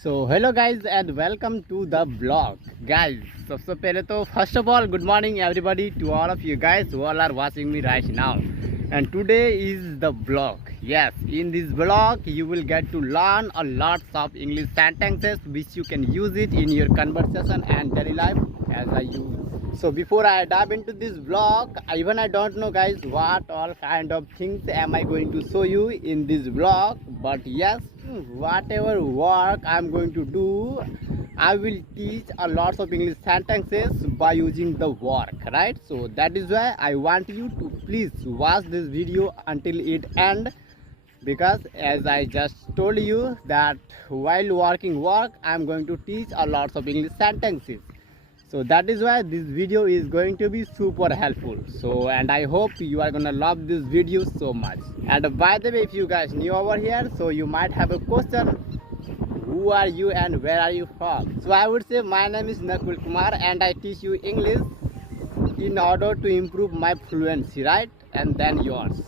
So hello guys and welcome to the vlog. Guys, सबसे पहले तो first of all good morning everybody to all of you guys who all are watching me right now. And today is the vlog. Yes, in this vlog you will get to learn a lot of English sentences which you can use it in your conversation and daily life as I use. So before I dive into this vlog, even I don't know guys what all kind of things am I going to show you in this vlog, but yes, whatever work I'm going to do, I will teach a lot of English sentences by using the work, right? So that is why I want you to please watch this video until it end, because as I just told you that while working work I'm going to teach a lot of English sentences. So that is why this video is going to be super helpful. So and I hope you are gonna love this video so much. And by the way, if you guys new over here, so you might have a question, who are you and where are you from? So I would say my name is NAKUL Kumar and I teach you English in order to improve my fluency, right? And then yours.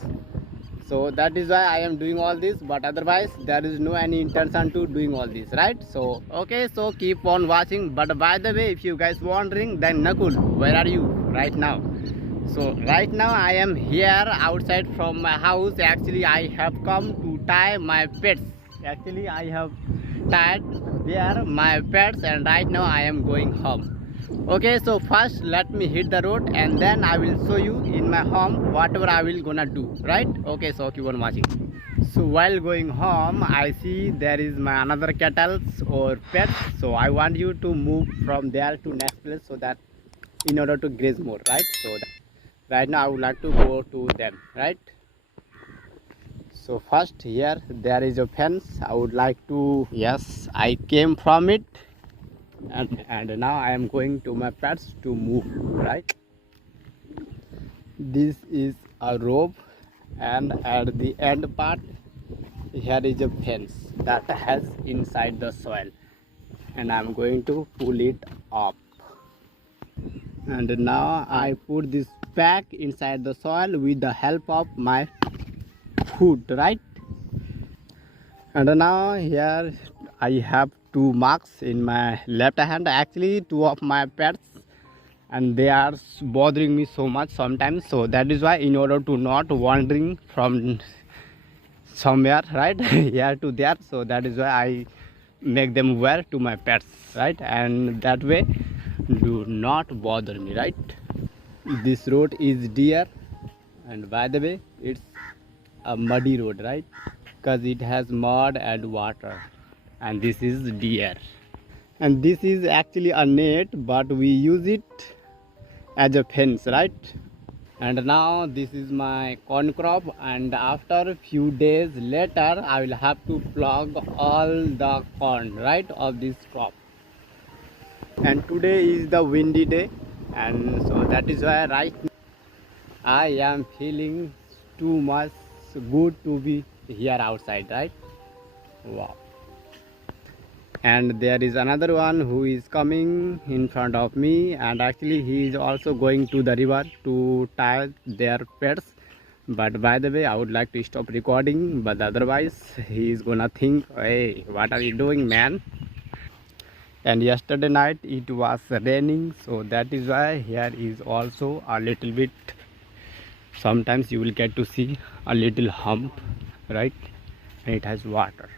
So that is why I am doing all this, but otherwise there is no any intention to doing all this, right? So okay, so keep on watching. But by the way, if you guys wondering, then Nakul, where are you right now? So right now I am here outside from my house. Actually I have come to tie my pets. Actually I have tied there my pets and right now I am going home. Okay, so first let me hit the road and then I will show you in my home whatever I will gonna do, right? Okay, so keep on watching. So while going home I see there is my another cattle or pets, so I want you to move from there to next place so that in order to graze more, right? So right now I would like to go to them, right? So first here there is a fence. I would like to, yes, I came from it and now I am going to my pets to move, right? This is a rope and at the end part here is a fence that has inside the soil and I am going to pull it up. And now I put this pack inside the soil with the help of my foot, right? And now here I have two marks in my left hand, actually two of my pets, and they are bothering me so much sometimes. So that is why in order to not wandering from somewhere, right, here to there, so that is why I make them wear to my pets, right? And that way do not bother me, right? This road is deer, and by the way it's a muddy road, right? Because it has mud and water. And this is deer, and this is actually a net, but we use it as a fence, right? And now this is my corn crop, and after a few days later I will have to plug all the corn, right, of this crop. And today is the windy day, and so that is why right now I am feeling too much good to be here outside, right? Wow. And there is another one who is coming in front of me, and actually he is also going to the river to tie their pets. But by the way I would like to stop recording, but otherwise he is gonna think, hey, what are you doing, man? And yesterday night it was raining, so that is why here is also a little bit, sometimes you will get to see a little hump, right? And it has water.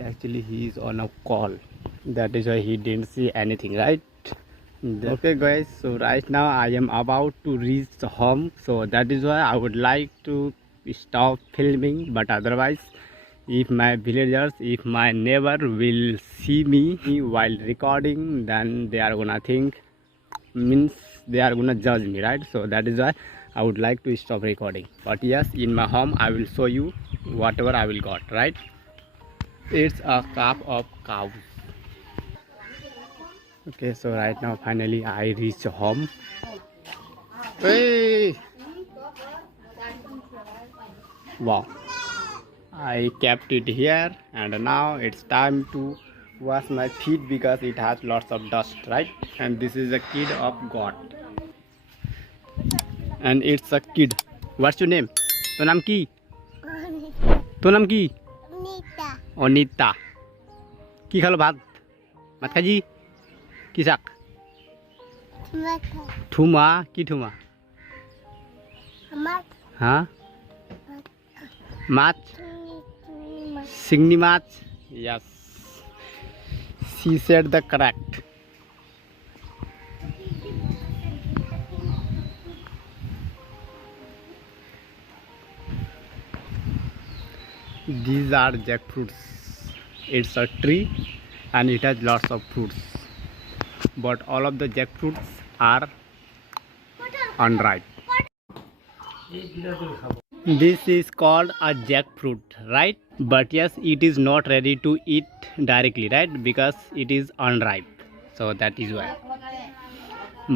Actually he is on a call, that is why he didn't see anything, right? Okay guys, so right now I am about to reach home, so that is why I would like to stop filming. But otherwise if my villagers, if my neighbor will see me while recording, then they are gonna think, means they are gonna judge me, right? So that is why I would like to stop recording. But yes, in my home I will show you whatever I will got, right? It's a calf of cows. Okay, so right now finally I reach home. Hey! Wow, I kept it here, and now it's time to wash my feet because it has lots of dust, right? And this is a kid of God, and it's a kid. What's your name? तो नाम की? तो नाम की? Onita. কি খালো ভাত ভাত খাইছি কি শাক ঠুমা কি ঠুমা হ্যাঁ মাছ চিংড়ি মাছ yes she said the correct these are jackfruits. It's a tree and it has lots of fruits, but all of the jackfruits are unripe. This is called a jackfruit, right? But yes, it is not ready to eat directly, right? Because it is unripe, so that is why.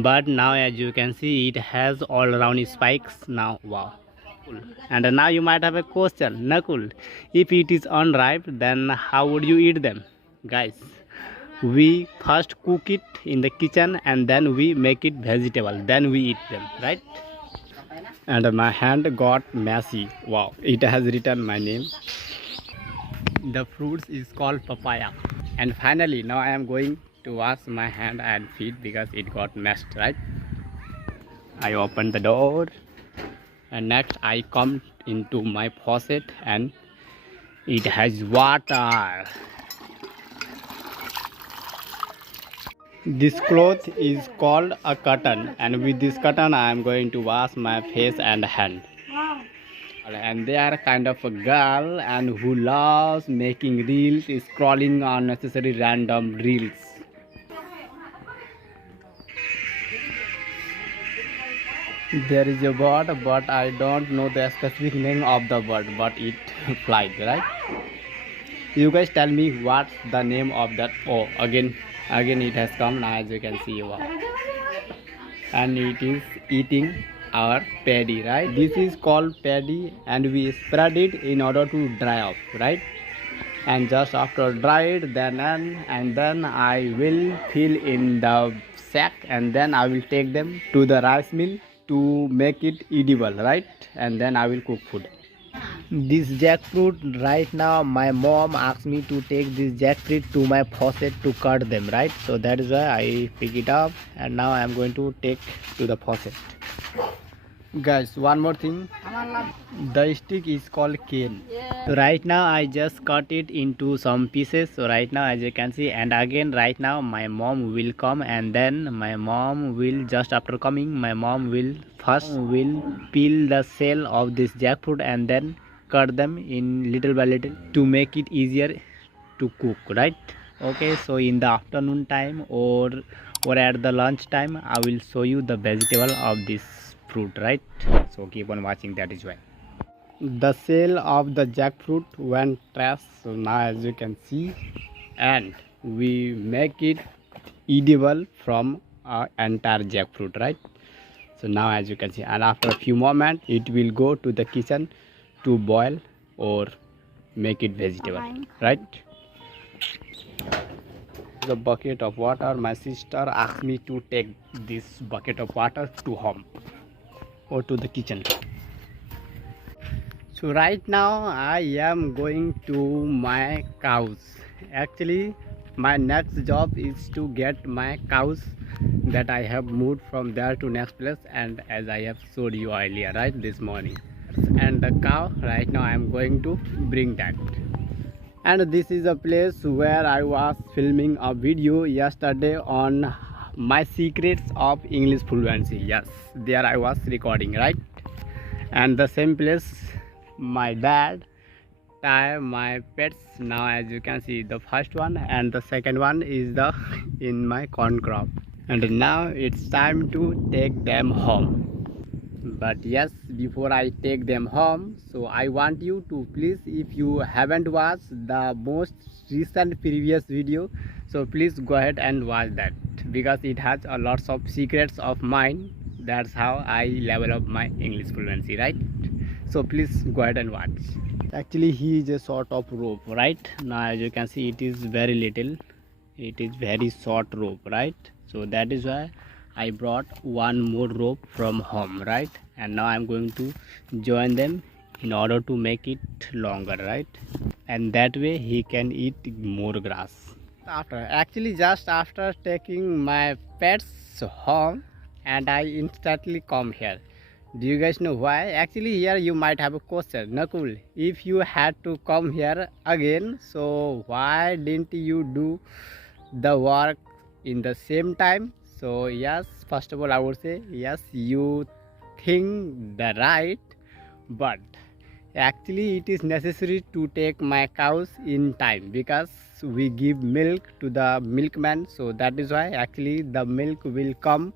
But now as you can see, it has all around spikes now. Wow. And now you might have a question, Nakul, if it is unripe, then how would you eat them? Guys, we first cook it in the kitchen and then we make it vegetable, then we eat them, right? And my hand got messy. Wow, it has written my name. The fruits is called papaya. And finally now I am going to wash my hand and feet because it got messed, right? I opened the door and next I come into my faucet and it has water. This cloth is called a cotton, and with this cotton I am going to wash my face and hand. And they are kind of a girl and who loves making reels, scrolling unnecessary random reels. There is a bird, but I don't know the specific name of the bird, but it flies, right? You guys tell me what's the name of that. Oh, again it has come now, as you can see. Wow. And it is eating our paddy, right? This is called paddy and we spread it in order to dry off, right? And just after dried, then I will fill in the sack and then I will take them to the rice mill to make it edible, right? And then I will cook food. This jackfruit, right now my mom asked me to take this jackfruit to my faucet to cut them, right? So that is why I pick it up and now I am going to take to the faucet. Guys, one more thing, the stick is called cane. So right now I just cut it into some pieces. So right now as you can see, and again right now my mom will come and then my mom will, just after coming, my mom will first peel the shell of this jackfruit and then cut them in little by little to make it easier to cook, right? Okay, so in the afternoon time or at the lunch time I will show you the vegetable of this fruit, right? So keep on watching, that is why. The shell of the jackfruit went trash, so now as you can see, and we make it edible from entire jackfruit, right? So now as you can see, and after a few moments it will go to the kitchen to boil or make it vegetable, right? The bucket of water, my sister asked me to take this bucket of water to home or to the kitchen. So right now I am going to my cows. Actually my next job is to get my cows that I have moved from there to next place, and as I have showed you earlier, right, this morning. And the cow right now I am going to bring that. And this is a place where I was filming a video yesterday on my secrets of English fluency. Yes, there I was recording, right? And the same place my dad tie my pets. Now as you can see, the first one and the second one is the in my corn crop, and now it's time to take them home. But yes, before I take them home, so I want you to please, if you haven't watched the most recent previous video, so please go ahead and watch that because it has a lots of secrets of mine. That's how I level up my English fluency, right? So please go ahead and watch. Actually he is a sort of rope, right? Now as you can see, it is very little, it is very short rope, right? So that is why I brought one more rope from home, right? And now I'm going to join them in order to make it longer, right? And that way he can eat more grass. After actually just after taking my pets home, and I instantly come here. Do you guys know why? Actually here you might have a question, Nakul, if you had to come here again, so why didn't you do the work in the same time? So yes, first of all I would say yes, you think the right, but actually it is necessary to take my cows in time because we give milk to the milkman, so that is why actually the milk will come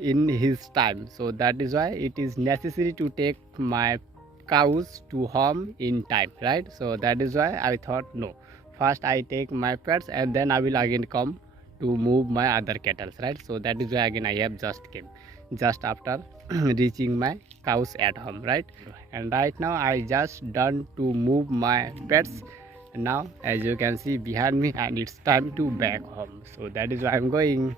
in his time. So that is why it is necessary to take my cows to home in time, right? So that is why I thought no, first I take my pets and then I will again come to move my other cattle, right? So that is why again I have just came just after reaching my cows at home, right? And right now I just done to move my pets now, as you can see behind me, and it's time to back home. So that is why I'm going.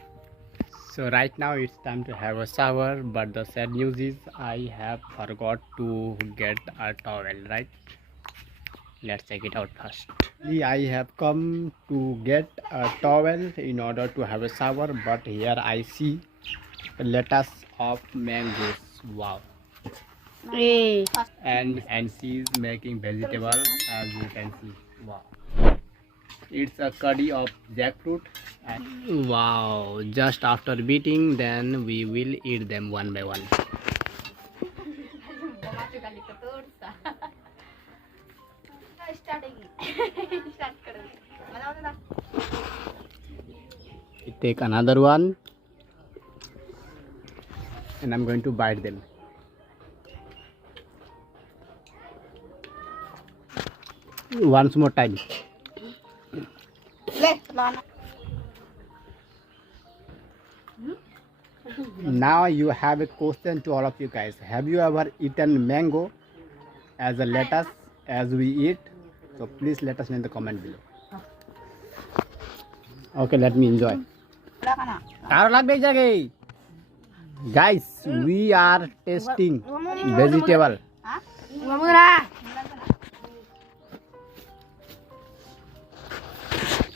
So right now it's time to have a shower, but the sad news is I have forgot to get a towel, right? Let's check it out first. I have come to get a towel in order to have a shower, but here I see a lettuce of mangoes. Wow. And she is making vegetable, as you can see. Wow. It's a curry of jackfruit. And wow, just after beating, then we will eat them one by one. I take another one and I'm going to bite them. Once more time. Now you have a question to all of you guys. Have you ever eaten mango as a lettuce as we eat? So please let us know in the comment below. Okay, let me enjoy. Guys, we are tasting vegetable.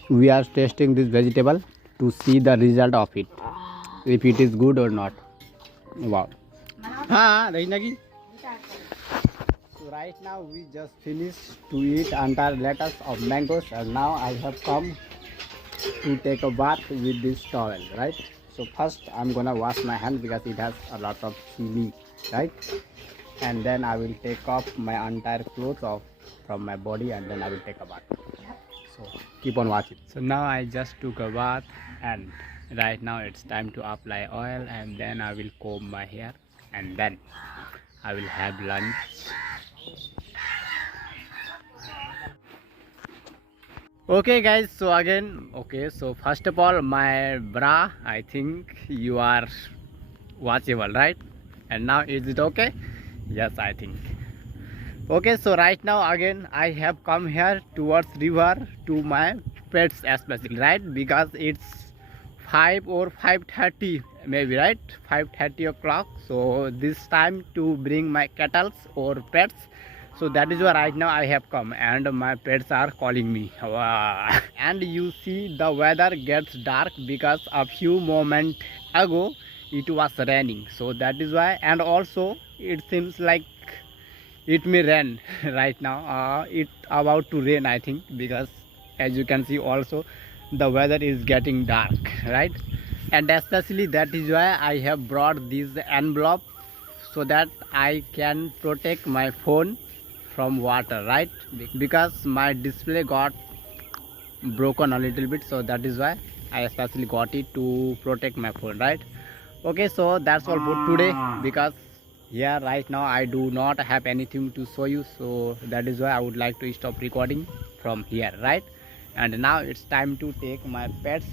We are tasting this vegetable to see the result of it, if it is good or not. Wow. So right now we just finished to eat entire lettuce of mangoes, and now I have come to take a bath with this towel, right? So first I'm gonna wash my hand because it has a lot of chili, right? And then I will take off my entire clothes off from my body, and then I will take a bath. So keep on watching. So now I just took a bath, and right now it's time to apply oil, and then I will comb my hair, and then I will have lunch. Okay guys, so again, okay, so first of all, my bra, I think you are watchable, right? And now is it okay? Yes, I think. Okay, so right now again I have come here towards river to my pets especially, right? Because it's 5 or 5:30 maybe, right? 5:30 o'clock. So this time to bring my cattle or pets. So that is why right now I have come, and my pets are calling me. Wow. And you see the weather gets dark because a few moments ago it was raining. So that is why, and also it seems like it may rain right now. It's about to rain, I think, because as you can see also the weather is getting dark, right? And especially that is why I have brought this envelope, so that I can protect my phone from water, right? Because my display got broken a little bit, so that is why I especially got it to protect my phone, right? Okay, so that's all for today, because here right now I do not have anything to show you, so that is why I would like to stop recording from here, right? And now it's time to take my pets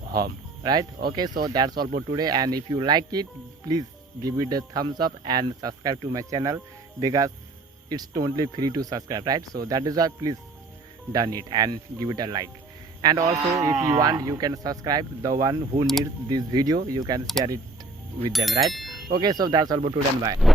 home, right? Okay, so that's all for today, and if you like it, please give it a thumbs up and subscribe to my channel, because it's totally free to subscribe, right? So that is why please done it and give it a like. And also if you want, you can subscribe the one who needs this video, you can share it with them, right? Okay, so that's all for today, and bye.